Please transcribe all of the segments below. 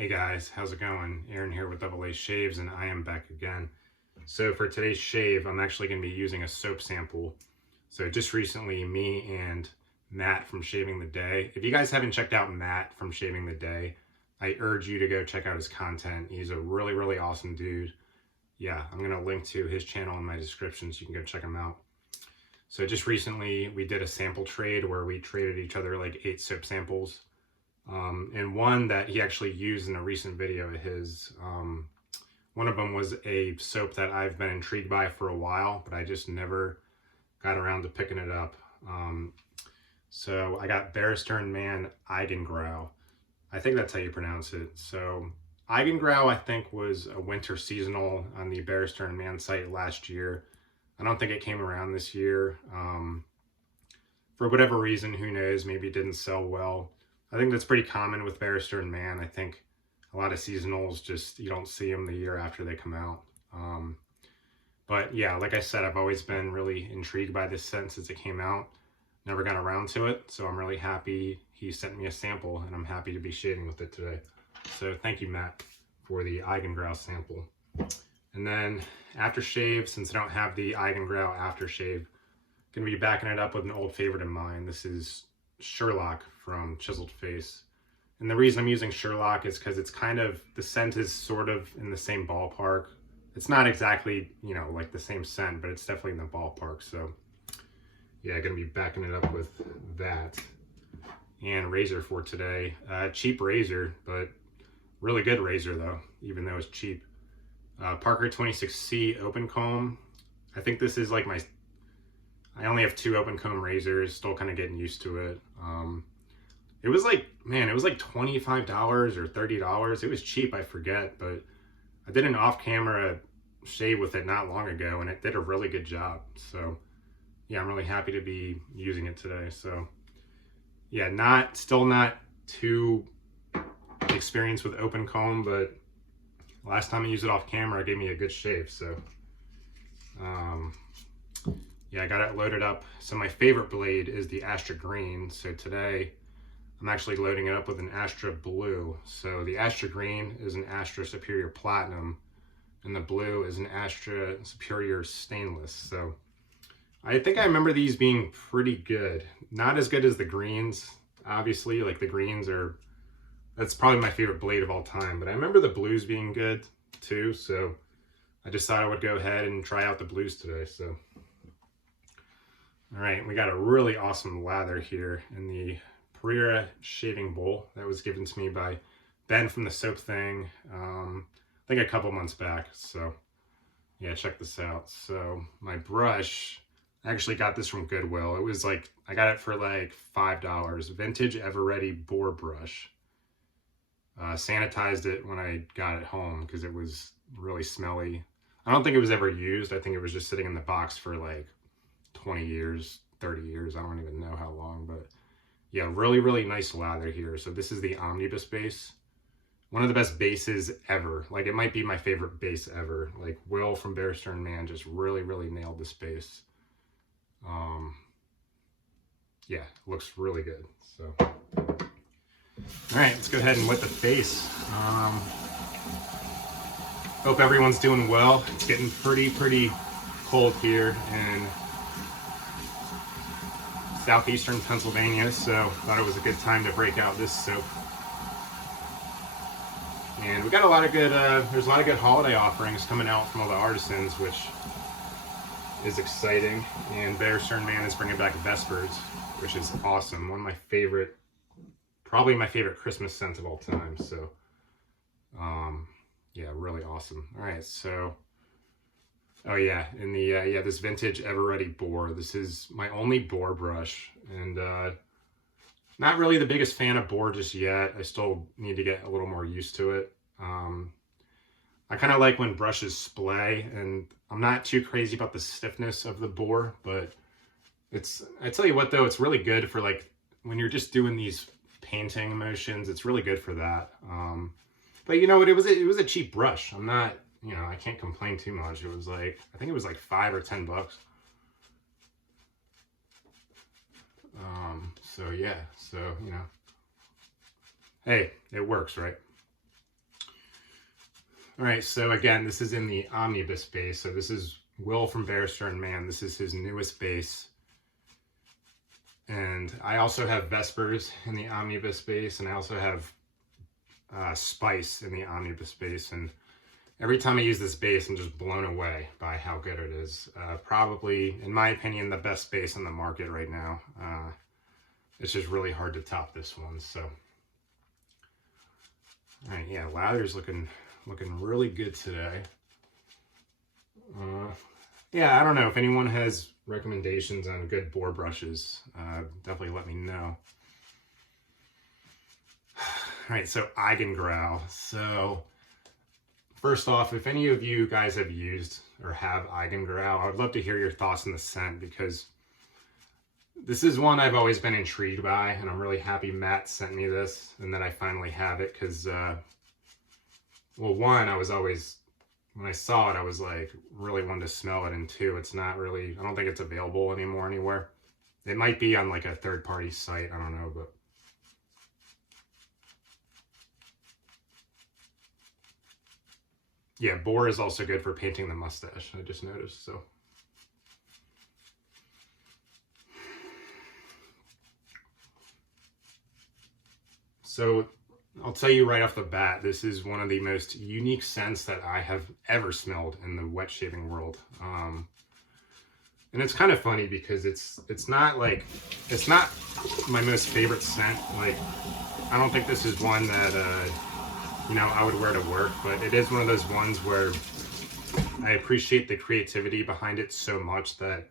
Hey guys, how's it going? Aaron here with Double A Shaves, and I am back again. So for today's shave, I'm actually going to be using a soap sample. So just recently, me and Matt from Shaving the Day. If you guys haven't checked out Matt from Shaving the Day, I urge you to go check out his content. He's a really, really awesome dude. Yeah, I'm going to link to his channel in my description so you can go check him out. So just recently, we did a sample trade where we traded each other like 8 soap samples. And one that he actually used in a recent video of his, one of them was a soap that I've been intrigued by for a while, but I just never got around to picking it up. So I got Barrister and Mann Eigengrau. I think that's how you pronounce it. So Eigengrau, I think, was a winter seasonal on the Barrister and Mann site last year. I don't think it came around this year. For whatever reason, who knows, maybe it didn't sell well. I think that's pretty common with Barrister and Mann. I think a lot of seasonals, just you don't see them the year after they come out. But yeah, like I said, I've always been really intrigued by this scent since it came out. Never got around to it, so I'm really happy he sent me a sample, and I'm happy to be shaving with it today. So thank you, Matt, for the Eigengrau sample. And then aftershave, since I don't have the Eigengrau aftershave, gonna be backing it up with an old favorite of mine. This is Sherlock from Chiseled Face. And the reason I'm using Sherlock is because it's kind of, the scent is sort of in the same ballpark. It's not exactly, you know, like the same scent, but it's definitely in the ballpark. So yeah, gonna be backing it up with that. And razor for today. Cheap razor, but really good razor though, even though it's cheap. Parker 26C open comb. I think this is like I only have 2 open comb razors, still kind of getting used to it. It was like, man, it was like $25 or $30. It was cheap, I forget, but I did an off-camera shave with it not long ago, and it did a really good job. So yeah, I'm really happy to be using it today. So yeah, still not too experienced with open comb, but last time I used it off camera, it gave me a good shave. So yeah, I got it loaded up. So my favorite blade is the Astra Green. So today I'm actually loading it up with an Astra Blue. So the Astra Green is an Astra Superior Platinum, and the blue is an Astra Superior Stainless. So I think I remember these being pretty good. Not as good as the greens, obviously. Like the greens that's probably my favorite blade of all time. But I remember the blues being good too. So I just thought I would go ahead and try out the blues today. So all right, we got a really awesome lather here in the Pereira shaving bowl that was given to me by Ben from the Soap Thing, I think a couple months back. So yeah, check this out. So my brush, I actually got this from Goodwill. It was like, I got it for like $5. Vintage Everready Boar brush. Sanitized it when I got it home because it was really smelly. I don't think it was ever used. I think it was just sitting in the box for like 20 years, 30 years. I don't even know how long, but yeah, really, really nice lather here. So this is the Omnibus base. One of the best bases ever. Like it might be my favorite base ever. Like Will from Barrister and Mann just really, really nailed this base. Yeah, looks really good. So, all right, let's go ahead and wet the face. Hope everyone's doing well. It's getting pretty cold here in southeastern Pennsylvania, so thought it was a good time to break out this soap. And we got a lot of good, there's a lot of good holiday offerings coming out from all the artisans, which is exciting. And Barrister and Mann is bringing back Vespers, which is awesome. One of my favorite, probably my favorite Christmas scent of all time. So, yeah, really awesome. All right, so, oh yeah, in the, yeah, this vintage Everready Boar. This is my only boar brush, and not really the biggest fan of boar just yet. I still need to get a little more used to it. I kind of like when brushes splay, and I'm not too crazy about the stiffness of the boar, but I tell you what though, it's really good for like, when you're just doing these painting motions, it's really good for that. But you know what, it was a cheap brush. I'm not, you know, I can't complain too much. It was like, I think it was like $5 or $10. So yeah, so, you know, hey, it works, right? All right, so again, this is in the Omnibus base. So this is Will from Barrister and Mann. This is his newest base. And I also have Vespers in the Omnibus base, and I also have Spice in the Omnibus base. And every time I use this base, I'm just blown away by how good it is. Probably, in my opinion, the best base on the market right now. It's just really hard to top this one. So, all right, yeah, lather's looking really good today. Yeah, I don't know if anyone has recommendations on good bore brushes. Definitely let me know. All right, so Eigengrau. So first off, if any of you guys have used or have Eigengrau, I would love to hear your thoughts on the scent, because this is one I've always been intrigued by, and I'm really happy Matt sent me this and that I finally have it, because, well, one, when I saw it, I was like, really wanted to smell it, and two, it's not really, I don't think it's available anymore anywhere. It might be on like a third-party site, I don't know, but. Yeah, Boar is also good for painting the mustache, I just noticed, so. So I'll tell you right off the bat, this is one of the most unique scents that I have ever smelled in the wet shaving world. And it's kind of funny because it's not my most favorite scent. Like, I don't think this is one that, you know, I would wear to work, but it is one of those ones where I appreciate the creativity behind it so much that,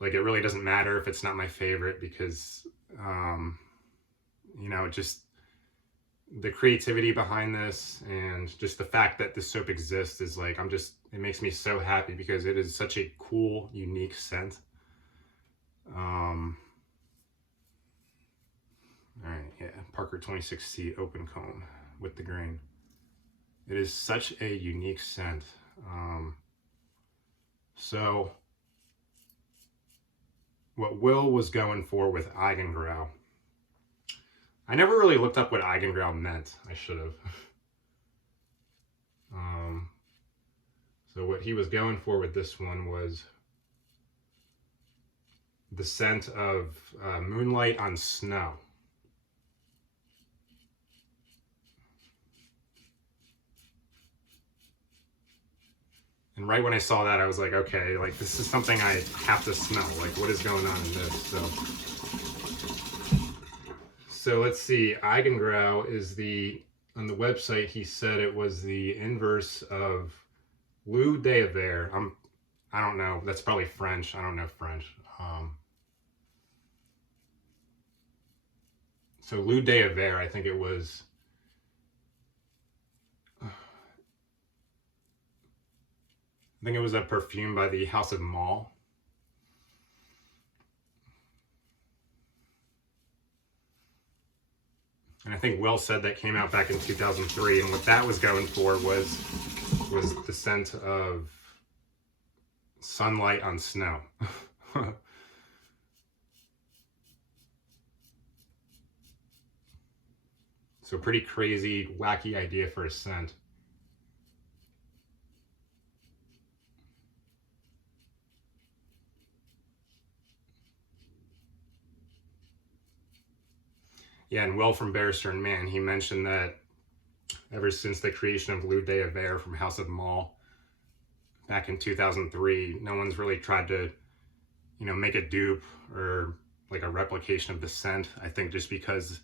like, it really doesn't matter if it's not my favorite, because, you know, just the creativity behind this and just the fact that this soap exists is like, it makes me so happy, because it is such a cool, unique scent. All right, yeah, Parker 26C open comb with the grain. It is such a unique scent. So what Will was going for with Eigengrau, I never really looked up what Eigengrau meant. I should have. So what he was going for with this one was the scent of moonlight on snow. And right when I saw that, I was like, okay, like, this is something I have to smell. Like, what is going on in this? So let's see. Eigengrau is on the website, he said it was the inverse of Lou de Aver. I don't know. That's probably French. I don't know French. So Lou de Aver, I think it was. I think it was a perfume by the House of Mall. And I think Will said that came out back in 2003, and what that was going for was the scent of sunlight on snow. So pretty crazy, wacky idea for a scent. Yeah, and Will from Barrister and Mann, he mentioned that ever since the creation of Lou de Aver from House of Mall back in 2003, no one's really tried to, you know, make a dupe or like a replication of the scent. I think just because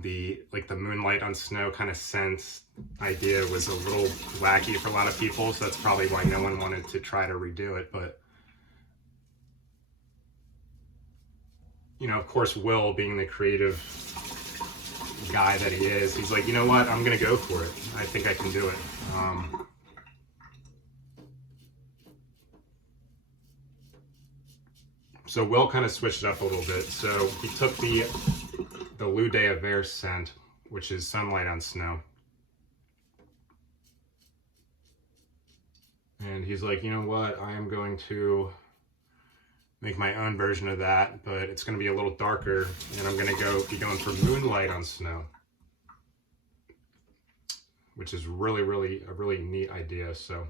the moonlight on snow kind of scent idea was a little wacky for a lot of people, so that's probably why no one wanted to try to redo it. But, you know, of course, Will, being the creative guy that he is, he's like, you know what, I'm gonna go for it. I think I can do it. So Will kind of switched it up a little bit. So he took the Lou de Aver scent, which is sunlight on snow, and he's like, you know what, I am going to make my own version of that, but it's going to be a little darker, and I'm going to be going for moonlight on snow, which is really, really a really neat idea. So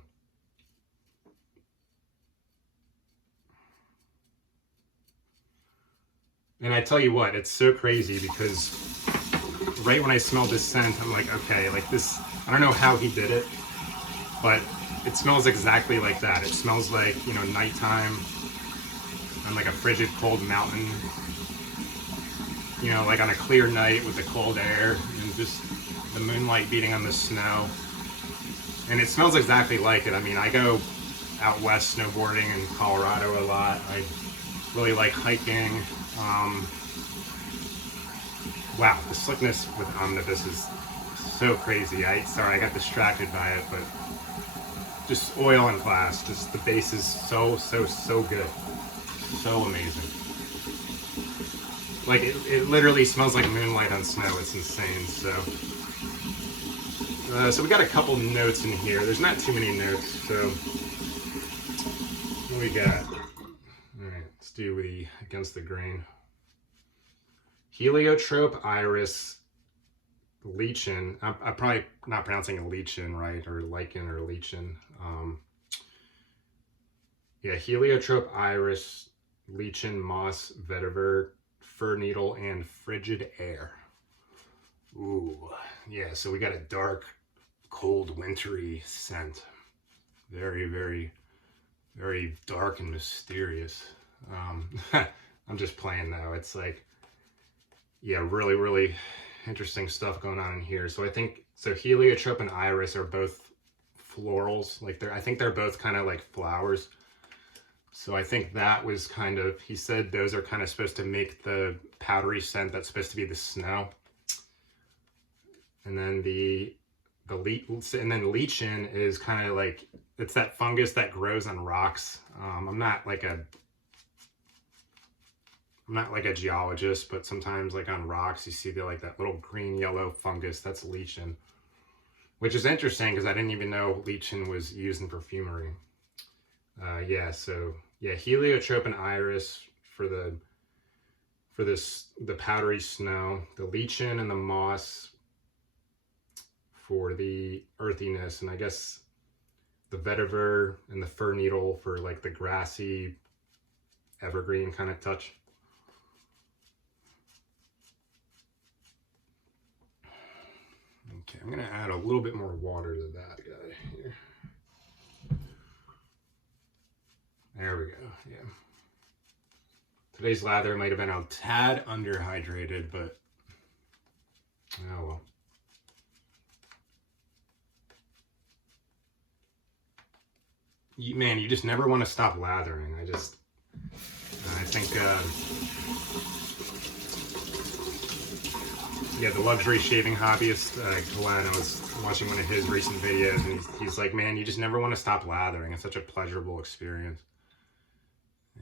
and I tell you what, it's so crazy because right when I smelled this scent, I'm like, okay, like this, I don't know how he did it, but it smells exactly like that. It smells like, you know, nighttime on like a frigid cold mountain, you know, like on a clear night with the cold air and just the moonlight beating on the snow. And it smells exactly like it. I mean, I go out west snowboarding in Colorado a lot. I really like hiking. Wow, the slickness with Omnibus is so crazy. Sorry, I got distracted by it, but just oil and glass. Just the base is so good. So amazing. Like it literally smells like moonlight on snow. It's insane. So we got a couple notes in here. There's not too many notes. So what do we got? All right, let's do the against the grain. Heliotrope iris lichen. I'm probably not pronouncing a lichen right, or lichen or lichen. Yeah, heliotrope iris lichen moss vetiver fir needle and frigid air. Ooh, yeah. So we got a dark, cold, wintry scent. Very, very, very dark and mysterious. I'm just playing though. It's like, yeah, really, really interesting stuff going on in here. So I think, so heliotrope and iris are both florals. Like I think they're both kind of like flowers. So I think that was kind of, he said those are kind of supposed to make the powdery scent that's supposed to be the snow. And then lichen is kind of like, it's that fungus that grows on rocks. I'm not like a geologist, but sometimes like on rocks, you see like that little green yellow fungus. That's lichen, which is interesting because I didn't even know lichen was used in perfumery. Yeah, so yeah, heliotrope and iris for the powdery snow, the lichen and the moss for the earthiness, and I guess the vetiver and the fir needle for like the grassy evergreen kind of touch. Okay, I'm gonna add a little bit more water to that guy here. There we go, yeah. Today's lather might have been a tad underhydrated, but oh well. Man, you just never want to stop lathering. I think, yeah, the luxury shaving hobbyist, Glenn, I was watching one of his recent videos, and he's like, man, you just never want to stop lathering. It's such a pleasurable experience.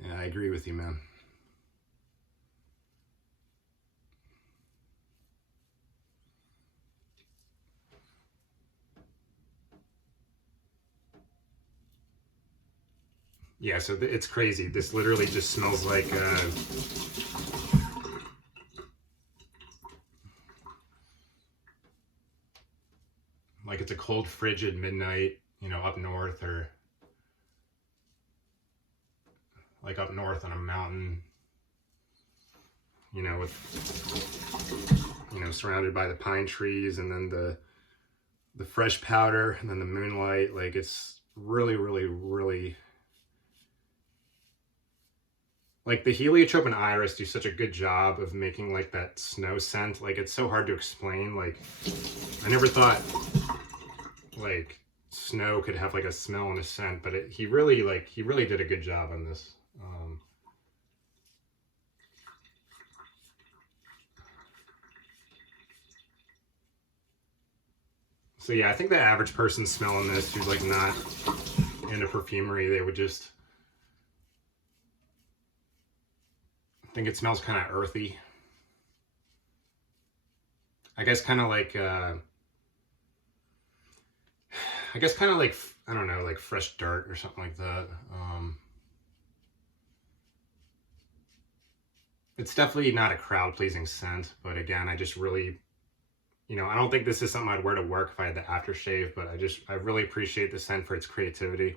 Yeah, I agree with you, man. Yeah, so it's crazy. This literally just smells like it's a cold, frigid midnight, you know, up north, or like up north on a mountain, you know, with, you know, surrounded by the pine trees, and then the fresh powder, and then the moonlight. Like, it's really, really, really, like the heliotrope and iris do such a good job of making like that snow scent. Like, it's so hard to explain. Like, I never thought like snow could have like a smell and a scent, but he really did a good job on this. So yeah, I think the average person smelling this who's like not into perfumery, they would just think it smells kind of earthy. I guess kind of like, I don't know, like fresh dirt or something like that. It's definitely not a crowd-pleasing scent, but again, I just really, you know, I don't think this is something I'd wear to work if I had the aftershave, but I really appreciate the scent for its creativity.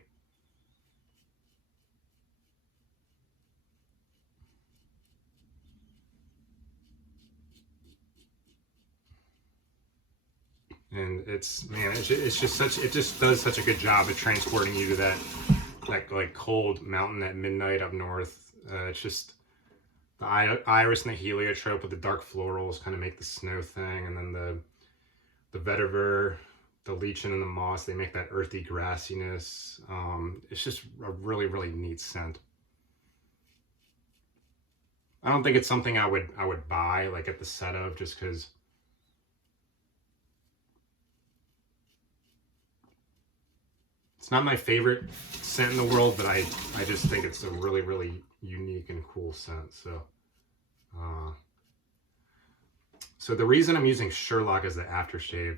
And it's, man, it's just such, it just does such a good job of transporting you to that like cold mountain at midnight up north. It's just the iris and the heliotrope with the dark florals kind of make the snow thing, and then the vetiver, the lichen and the moss, they make that earthy grassiness. It's just a really, really neat scent. I don't think it's something I would buy like at the set of, just because it's not my favorite scent in the world, but I just think it's a really, really unique and cool scent. So the reason I'm using Sherlock as the aftershave,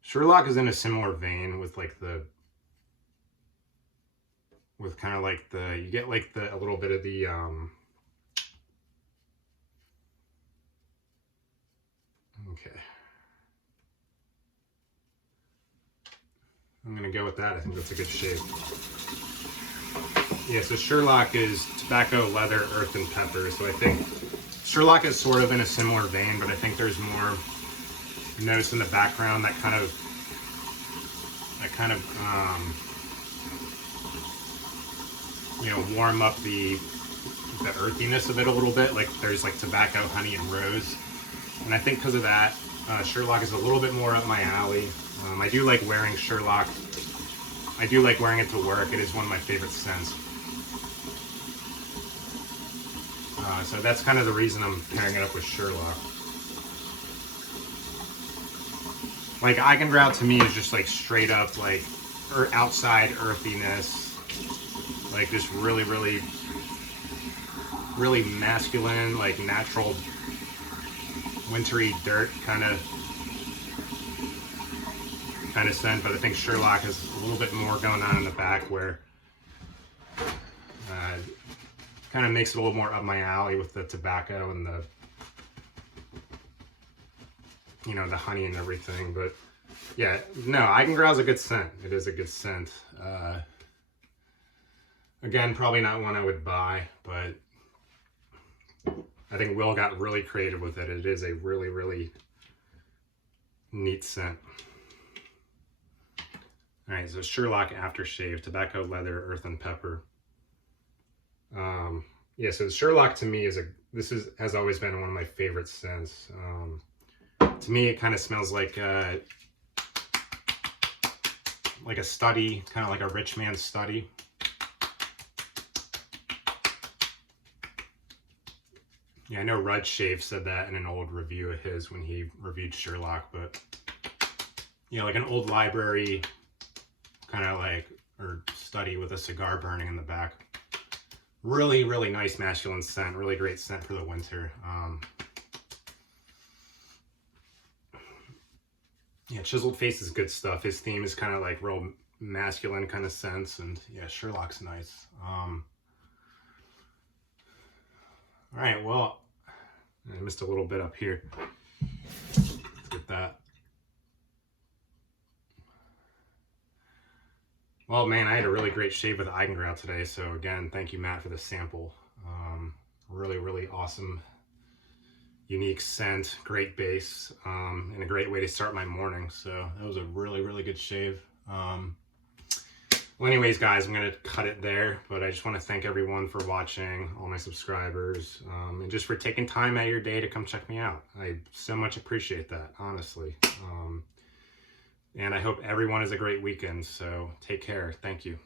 Sherlock is in a similar vein with like with kind of like you get like a little bit of the, okay. I'm gonna go with that. I think that's a good shade. Yeah, so Sherlock is tobacco, leather, earth, and pepper. So I think Sherlock is sort of in a similar vein, but I think there's more notes in the background that kind of you know, warm up the earthiness of it a little bit. Like there's like tobacco, honey, and rose. And I think because of that, Sherlock is a little bit more up my alley. I do like wearing Sherlock. I do like wearing it to work. It is one of my favorite scents. So that's kind of the reason I'm pairing it up with Sherlock. Like Eigengrau to me is just like straight up like outside earthiness. Like just really, really, really masculine, like natural wintry dirt kind of scent, but I think Sherlock has a little bit more going on in the back where kind of makes it a little more up my alley with the tobacco and the, you know, the honey and everything. But yeah, no, Eigengrau is a good scent. It is a good scent. Again, probably not one I would buy, but I think Will got really creative with it. It is a really, really neat scent. All right, so Sherlock aftershave, tobacco, leather, earth, and pepper. Yeah, so Sherlock to me has always been one of my favorite scents. To me, it kind of smells like a study, kind of like a rich man's study. Yeah, I know Rudd Shave said that in an old review of his when he reviewed Sherlock, but you know, like an old library kind of like, or study with a cigar burning in the back. Really, really nice masculine scent. Really great scent for the winter. Yeah, Chiseled Face is good stuff. His theme is kind of like real masculine kind of sense, and yeah, Sherlock's nice. All right, well, I missed a little bit up here. Let's get that. Well, man, I had a really great shave with Eigengrau today. So again, thank you, Matt, for the sample. Really, really awesome, unique scent, great base, and a great way to start my morning. So that was a really, really good shave. Well, anyways, guys, I'm going to cut it there, but I just want to thank everyone for watching, all my subscribers, and just for taking time out of your day to come check me out. I so much appreciate that, honestly. And I hope everyone has a great weekend, so take care. Thank you.